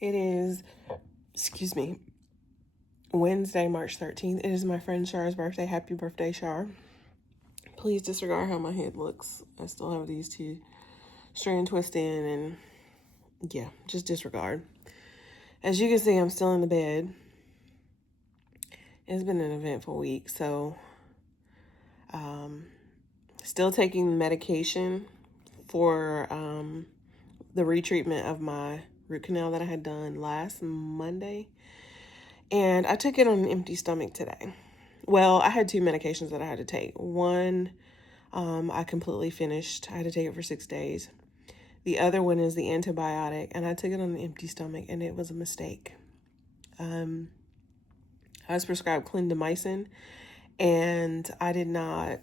It is, excuse me, Wednesday, March 13th. It is my friend Char's birthday. Happy birthday, Char. Please disregard how my head looks. I still have these two strand twist in, and yeah, just disregard. As you can see, I'm still in the bed. It's been an eventful week, so still taking medication for the retreatment of my root canal that I had done last Monday. And I took it on an empty stomach today. Well, I had two medications that I had to take. One, I completely finished. I had to take it for 6 days. The other one is the antibiotic, and I took it on an empty stomach, and it was a mistake. I was prescribed clindamycin, and I didn't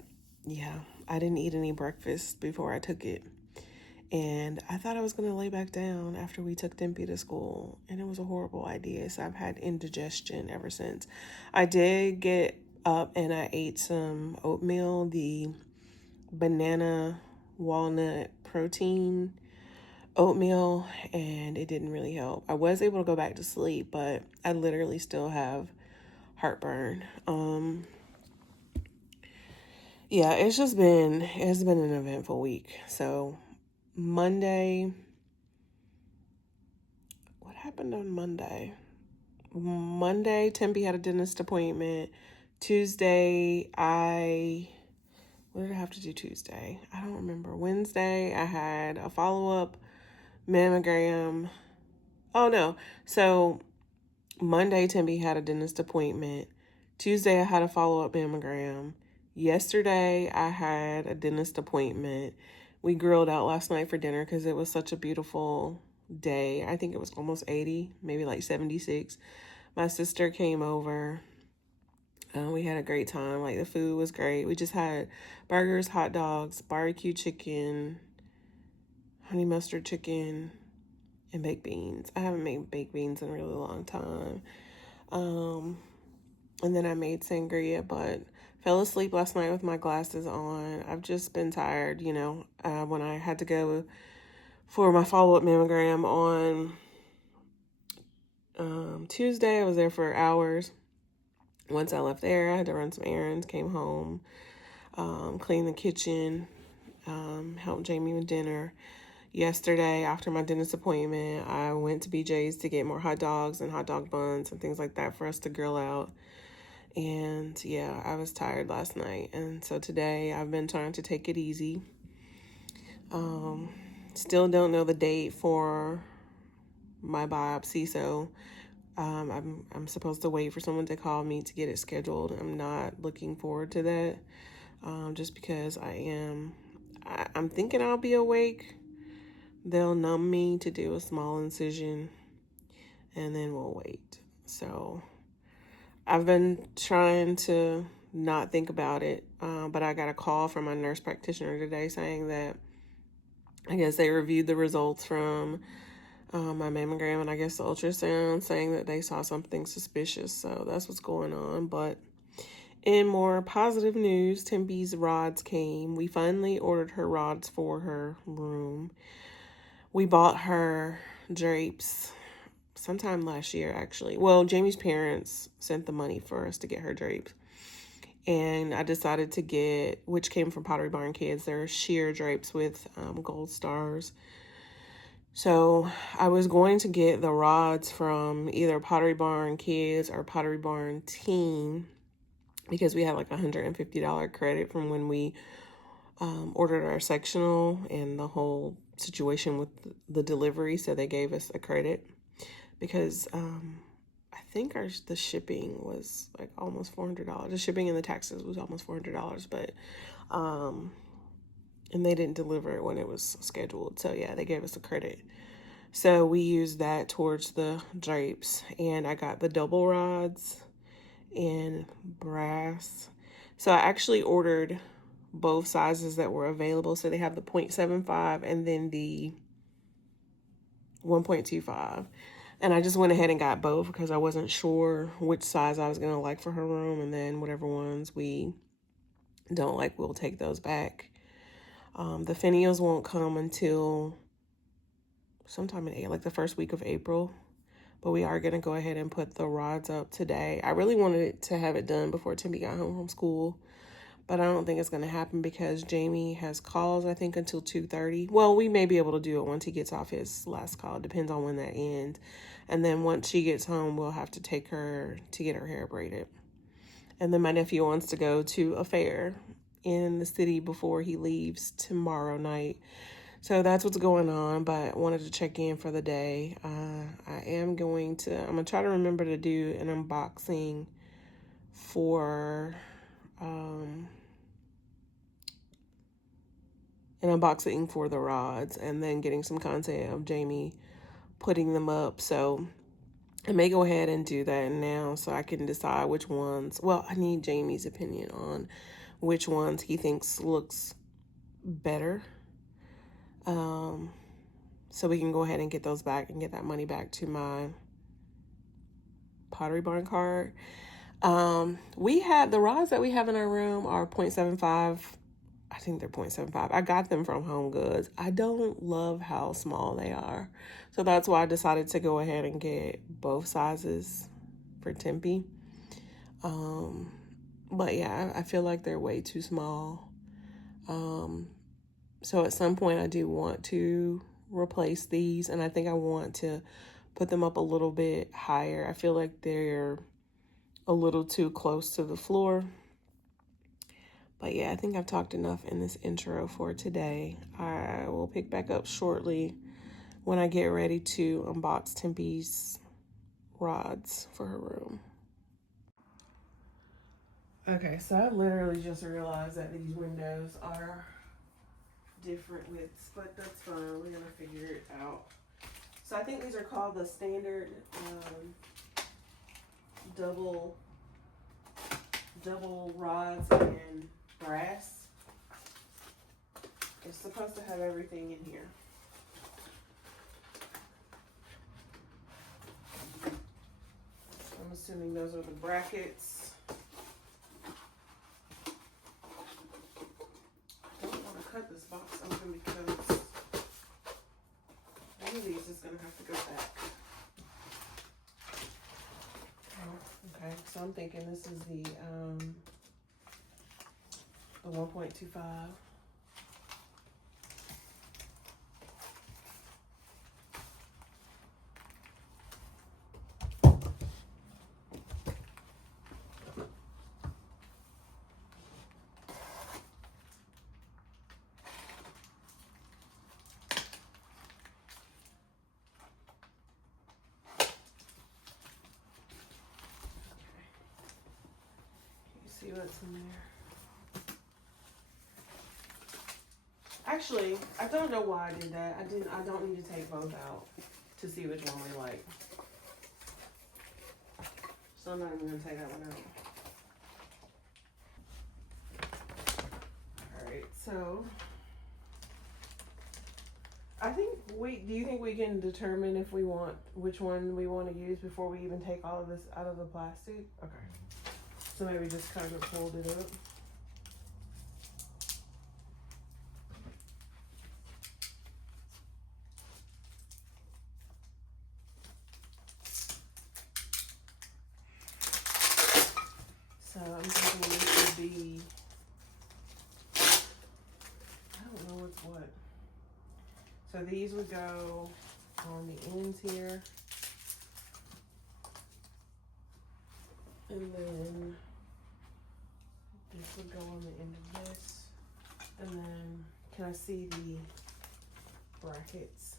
eat any breakfast before I took it. And I thought I was going to lay back down after we took Tempy to school, and it was a horrible idea. So I've had indigestion ever since. I did get up and I ate some oatmeal, the banana walnut protein oatmeal, and it didn't really help. I was able to go back to sleep, but I literally still have heartburn. Yeah, it's been an eventful week. So Monday, what happened on Monday? Monday, Tempy had a dentist appointment. Tuesday, what did I have to do Tuesday? I don't remember. Wednesday, I had a follow-up mammogram. Oh, no. So Monday, Tempy had a dentist appointment. Tuesday, I had a follow-up mammogram. Yesterday, I had a dentist appointment. We grilled out last night for dinner because it was such a beautiful day. I think it was almost 80, maybe like 76. My sister came over. We had a great time. Like, the food was great. We just had burgers, hot dogs, barbecue chicken, honey mustard chicken, and baked beans. I haven't made baked beans in a really long time. And then I made sangria, but fell asleep last night with my glasses on. I've just been tired, when I had to go for my follow-up mammogram on Tuesday. I was there for hours. Once I left there, I had to run some errands, came home, clean the kitchen, help Jamie with dinner. Yesterday, after my dentist appointment, I went to BJ's to get more hot dogs and hot dog buns and things like that for us to grill out. And yeah, I was tired last night. And so today I've been trying to take it easy. Still don't know the date for my biopsy, so I'm supposed to wait for someone to call me to get it scheduled. I'm not looking forward to that, just because I'm thinking I'll be awake. They'll numb me to do a small incision, and then we'll wait. So I've been trying to not think about it, but I got a call from my nurse practitioner today saying that I guess they reviewed the results from my mammogram and I guess the ultrasound, saying that they saw something suspicious. So that's what's going on. But in more positive news, Tempy's rods came. We finally ordered her rods for her room. We bought her drapes sometime last year, actually. Well, Jamie's parents sent the money for us to get her drapes. And I decided to get, which came from Pottery Barn Kids, they're sheer drapes with gold stars. So I was going to get the rods from either Pottery Barn Kids or Pottery Barn Teen because we had like $150 credit from when we ordered our sectional and the whole situation with the delivery. So they gave us a credit because I think the shipping was like almost $400. The shipping and the taxes was almost $400, but and they didn't deliver it when it was scheduled. So yeah, they gave us a credit. So we used that towards the drapes, and I got the double rods in brass. So I actually ordered both sizes that were available. So they have the 0.75 and then the 1.25. And I just went ahead and got both because I wasn't sure which size I was going to like for her room. And then whatever ones we don't like, we'll take those back. The finials won't come until sometime in like the first week of April. but we are going to go ahead and put the rods up today. I really wanted to have it done before Tempy got home from school, but I don't think it's going to happen because Jamie has calls, I think, until 2:30. Well, we may be able to do it once he gets off his last call. Depends on when that ends. And then once she gets home, we'll have to take her to get her hair braided. And then my nephew wants to go to a fair in the city before he leaves tomorrow night. So that's what's going on, but I wanted to check in for the day. I'm going to try to remember to do an unboxing for the rods, and then getting some content of Jamie putting them up. So I may go ahead and do that now so I can decide which ones. Well, I need Jamie's opinion on which ones he thinks looks better. So we can go ahead and get those back and get that money back to my Pottery Barn card. We had the rods that we have in our room are 0.75. I think they're 0.75. I got them from Home Goods. I don't love how small they are. So that's why I decided to go ahead and get both sizes for Tempy. But yeah, I feel like they're way too small. So at some point I do want to replace these, and I think I want to put them up a little bit higher. I feel like they're a little too close to the floor. But yeah, I think I've talked enough in this intro for today. I will pick back up shortly when I get ready to unbox Tempy's rods for her room. Okay, so I literally just realized that these windows are different widths, but that's fine. We're gonna figure it out. So I think these are called the standard double rods and brass. It's supposed to have everything in here. I'm assuming those are the brackets. I don't want to cut this box open because one of these is going to have to go back. Oh, okay, so I'm thinking this is the 1.25. See what's in there. Actually, I don't know why I did that. I don't need to take both out to see which one we like. So I'm not even gonna take that one out. Alright, so do you think we can determine if we want which one we want to use before we even take all of this out of the plastic? Okay. So maybe just kind of fold it up. So I'm thinking this would be, I don't know what's what. So these would go on the ends here. And then this would go on the end of this. And then, can I see the brackets?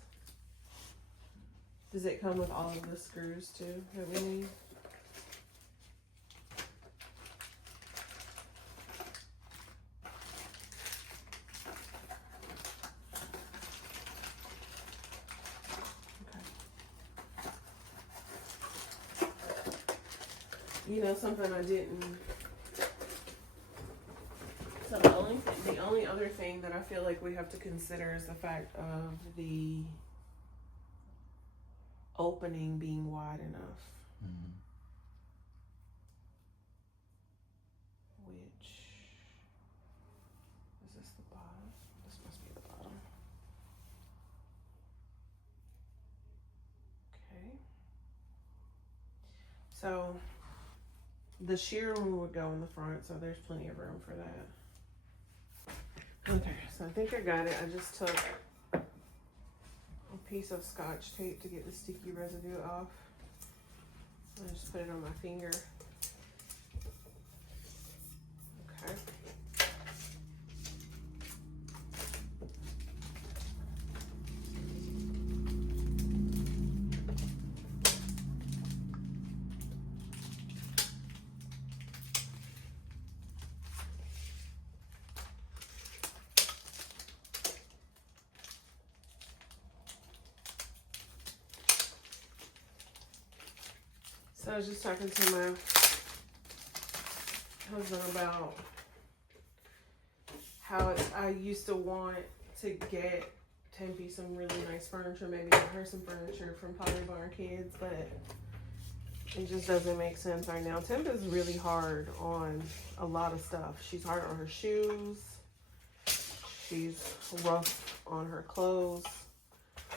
Does it come with all of the screws too that we need? You know, something I didn't. So the only other thing that I feel like we have to consider is the fact of the opening being wide enough. Mm-hmm. Which is this the bottom? This must be the bottom. Okay. So the sheer one would go in the front, so there's plenty of room for that. Okay, so I think I got it. I just took a piece of Scotch tape to get the sticky residue off. I just put it on my finger. Okay. So I was just talking to my husband about how I used to want to get Tempy some really nice furniture, maybe get her some furniture from Pottery Barn Kids, but it just doesn't make sense right now. Temp is really hard on a lot of stuff. She's hard on her shoes. She's rough on her clothes.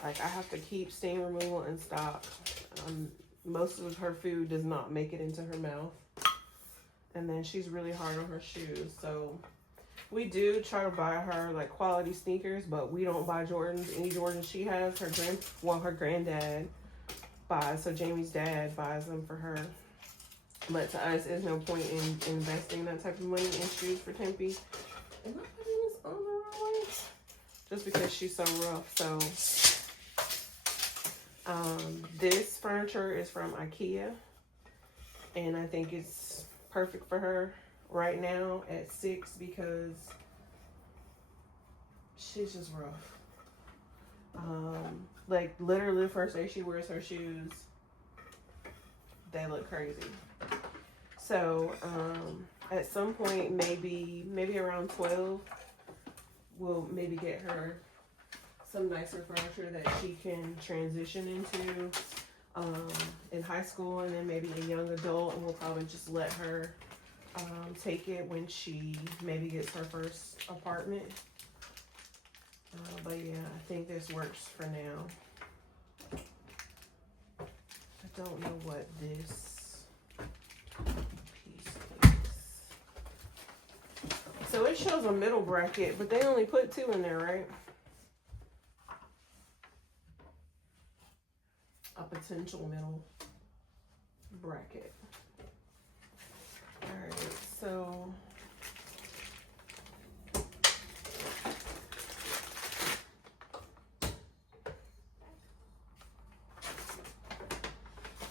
Like, I have to keep stain removal in stock. Most of her food does not make it into her mouth. And then she's really hard on her shoes. So we do try to buy her like quality sneakers, but we don't buy Jordans. Any Jordans she has, her granddad buys. So Jamie's dad buys them for her. But to us, there's no point in investing that type of money in shoes for Tempy. Am I putting this on the wrong way? Just because she's so rough. So this furniture is from IKEA, and I think it's perfect for her right now at 6 because she's just rough. Like literally the first day she wears her shoes, they look crazy. So at some point, maybe around 12, we'll maybe get her some nicer furniture that she can transition into in high school, and then maybe a young adult, and we'll probably just let her take it when she maybe gets her first apartment. But yeah, I think this works for now. I don't know what this piece is. So it shows a middle bracket, but they only put 2 in there, right? A potential middle bracket. All right, so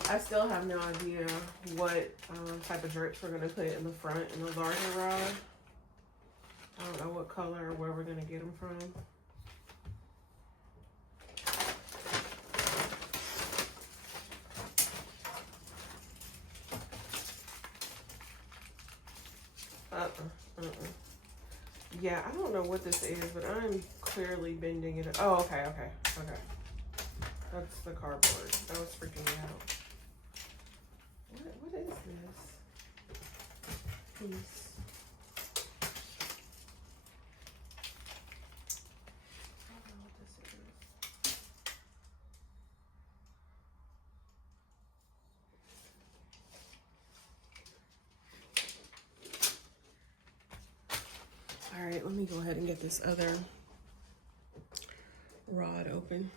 I still have no idea what type of drapes we're gonna put in the front in the larger rod. I don't know what color or where we're gonna get them from. Yeah, I don't know what this is, but I'm clearly bending it. Oh, okay. That's the cardboard. That was freaking me out. What is this piece? I don't know what this is. All right, let me go ahead and get this other rod open.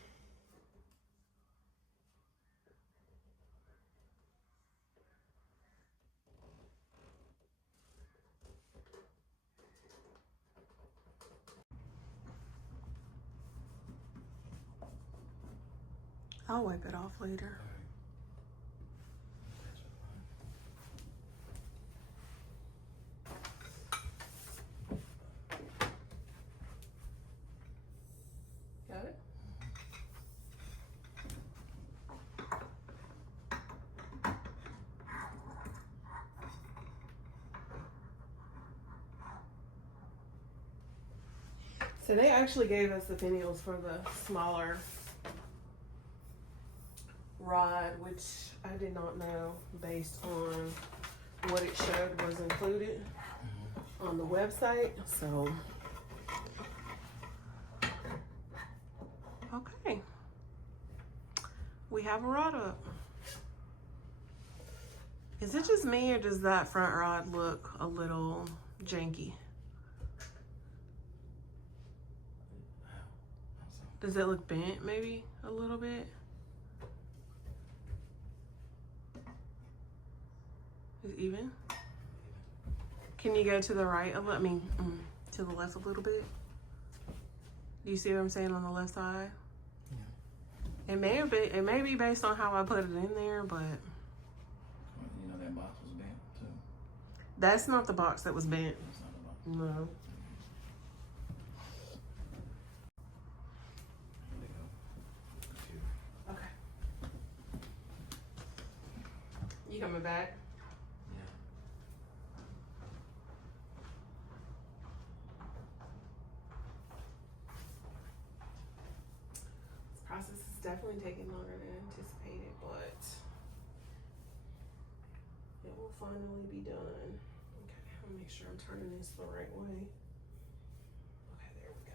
I'll wipe it off later. Got it? So they actually gave us the finials for the smaller rod, which I did not know based on what it showed was included on the website. So, okay. We have a rod up. Is it just me or does that front rod look a little janky? Does it look bent maybe a little bit? Is it even? Can you go to the right a little, to the left a little bit? Do you see what I'm saying on the left side? Yeah. It may be based on how I put it in there, but you know that box was bent too. That's not the box that was bent. That's not the box. No. Okay. You coming back? Yeah. This process is definitely taking longer than anticipated, but it will finally be done. Okay, I'll make sure I'm turning this the right way. Okay, there we go.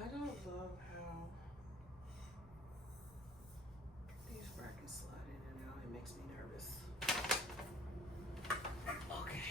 I don't love how these brackets slide in and out. It makes me nervous. Okay.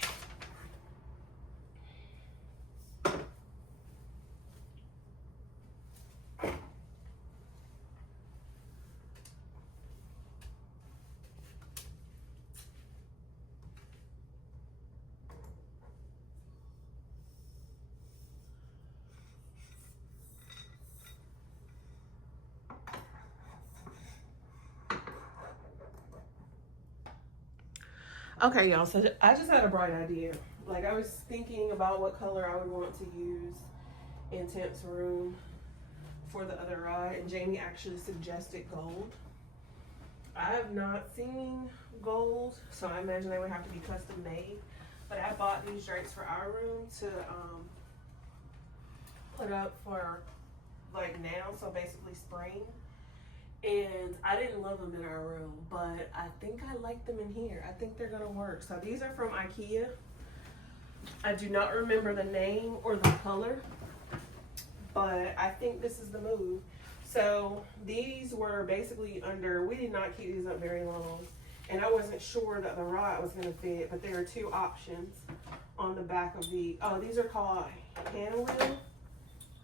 Okay, y'all, so I just had a bright idea. Like, I was thinking about what color I would want to use in Temp's room for the other rod, and Jamie actually suggested gold. I have not seen gold, so I imagine they would have to be custom made. But I bought these drapes for our room to put up for like now, so basically spring. And I didn't love them in our room, but I think I like them in here. I think they're gonna work. So these are from IKEA. I do not remember the name or the color, but I think this is the move. So these were basically we did not keep these up very long, and I wasn't sure that the rod was gonna fit, but there are two options on the back of these are called Hannawil,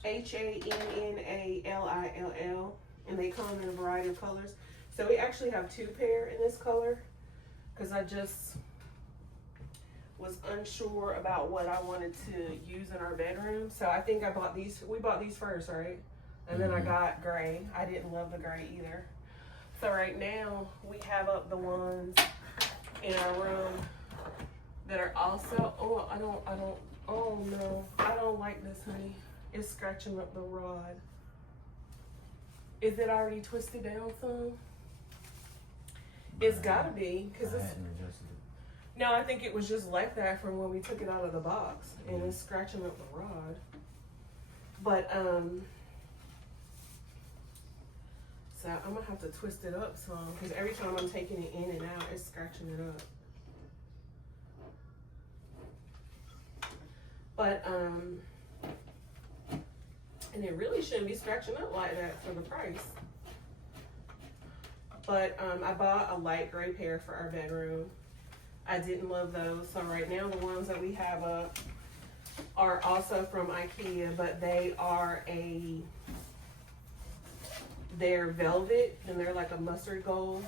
Hannalill. And they come in a variety of colors. So we actually have two pair in this color because I just was unsure about what I wanted to use in our bedroom. So I think we bought these first, right? And then I got gray. I didn't love the gray either. So right now we have up the ones in our room that are also, I don't like this, honey. It's scratching up the rod. Is it already twisted down some? It's gotta be, because it's... No, I think it was just like that from when we took it out of the box, and it's scratching up the rod. But, so I'm gonna have to twist it up some, because every time I'm taking it in and out, it's scratching it up. But, and it really shouldn't be scratching up like that for the price. But I bought a light gray pair for our bedroom. I didn't love those. So right now the ones that we have up are also from IKEA, but they're velvet and they're like a mustard gold.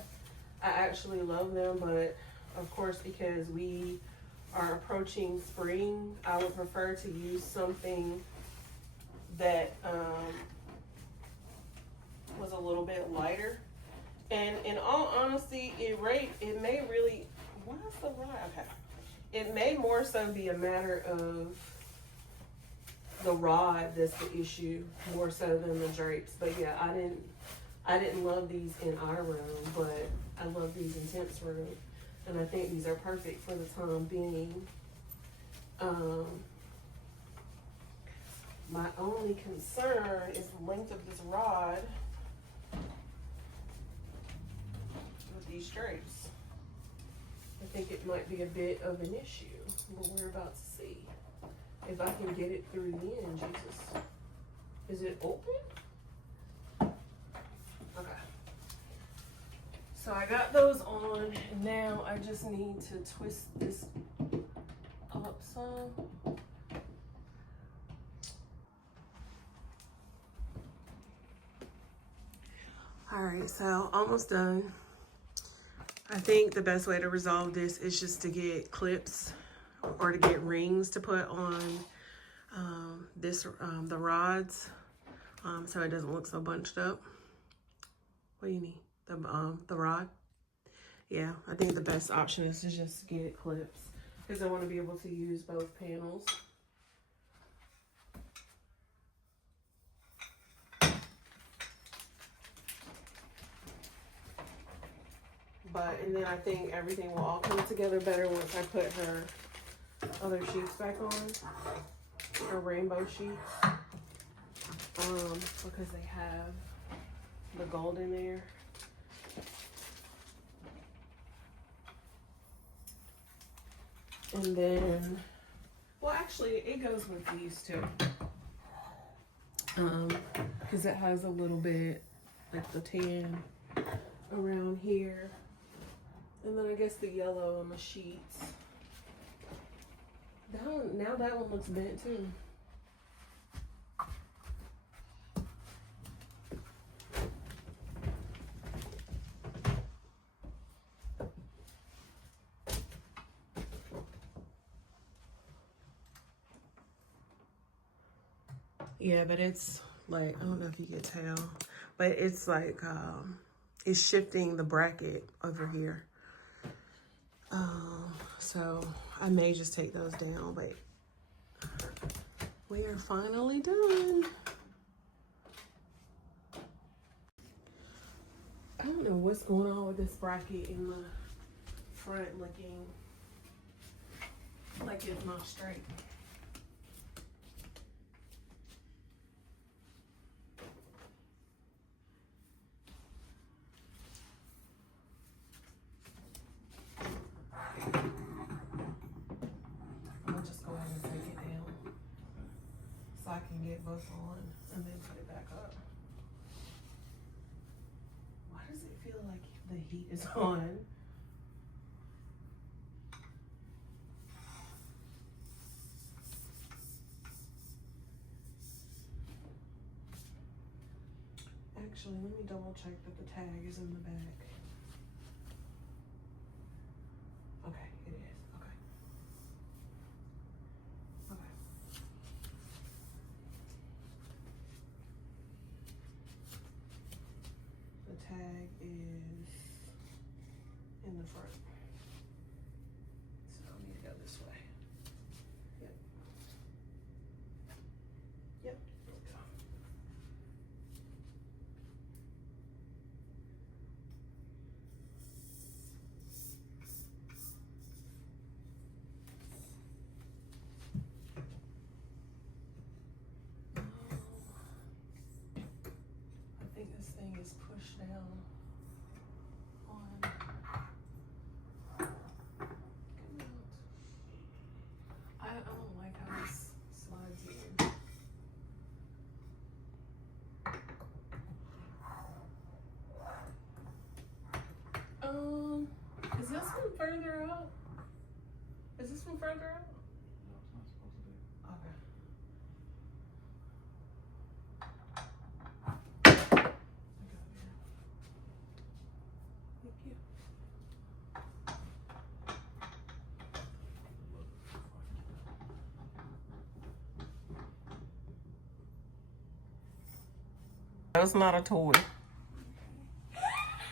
I actually love them, but of course, because we are approaching spring, I would prefer to use something that was a little bit lighter. And in all honesty, it may really, why is the rod? Okay. It may more so be a matter of the rod that's the issue, more so than the drapes. But yeah, I didn't love these in our room, but I love these in Temp's room. And I think these are perfect for the time being. My only concern is the length of this rod with these drapes. I think it might be a bit of an issue, but we're about to see. If I can get it through the end, Jesus. Is it open? Okay. So I got those on, and now I just need to twist this up some. All right, so almost done. I think the best way to resolve this is just to get clips or to get rings to put on the rods, so it doesn't look so bunched up. What do you need? The rod? Yeah, I think the best option is to just get clips because I want to be able to use both panels. And then I think everything will all come together better once I put her other sheets back on, her rainbow sheets, because they have the gold in there. And then, well, actually, it goes with these too, because it has a little bit like the tan around here. And then I guess the yellow on the sheets. Now that one looks bent too. Yeah, but it's like, I don't know if you can tell, but it's like, it's shifting the bracket over here. So I may just take those down, but we are finally done. I don't know what's going on with this bracket in the front looking like it's not straight. So I can get both on and then put it back up. Why does it feel like the heat is on? Actually, let me double check that the tag is in the back. Okay, it is. Okay. Okay. The tag is in the front. So I need to go this way. Yep. Yep. There we go. I think this thing is pushed down on. I don't like how this slides in. Is this one further out? Is this one further out? No, it's not supposed to be. Okay. I got it here. Thank you. That was not a toy.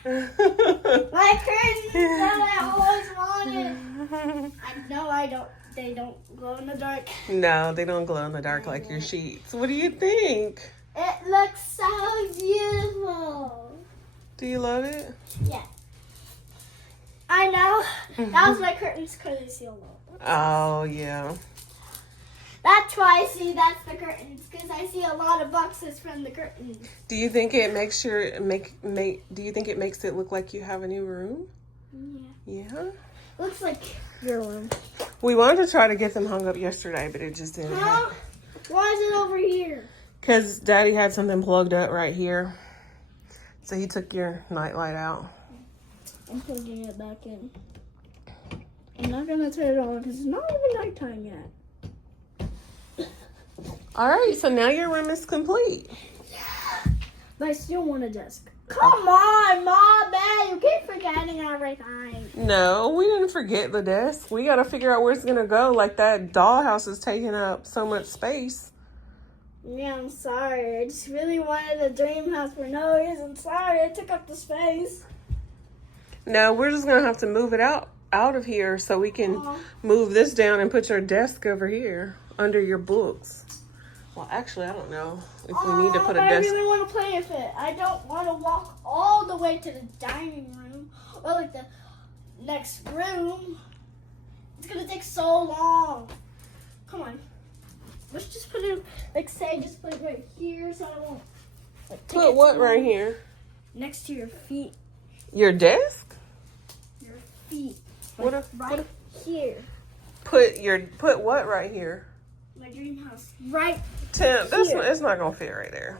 My curtains that I always wanted. I don't. They don't glow in the dark. No, they don't glow in the dark like your sheets. What do you think? It looks so beautiful. Do you love it? Yeah. I know. That was my curtains because I see a lot. Oh, yeah. That's why I see that's the curtains because I see a lot of boxes from the curtains. Do you think it makes do you think it makes it look like you have a new room? Yeah. Yeah. Looks like your room. We wanted to try to get them hung up yesterday, but it just didn't Huh? happen. Why is it over here? Because Daddy had something plugged up right here. So he took your nightlight out. I'm plugging it back in. I'm not gonna turn it on because it's not even nighttime yet. All right, so now your room is complete. But I still want a desk. Come on, Mom, man, you keep forgetting everything. No, we didn't forget the desk. We got to figure out where it's going to go. Like that dollhouse is taking up so much space. Yeah, I'm sorry. I just really wanted a dream house for no reason. Sorry, I took up the space. No, we're just going to have to move it out of here so we can move this down and put your desk over here under your books. Well, actually, I don't know if we need to put a I desk. really want to play with it. I don't want to walk all the way to the dining room or like the next room. It's going to take so long. Come on. Let's just put it, like say, just put it right here so I won't. Like, take Put it what to right here? Next to your feet. Your desk? Your feet. What Like, right here. Put what right here? My dream house. Right Tim, here. it's not gonna fit right there.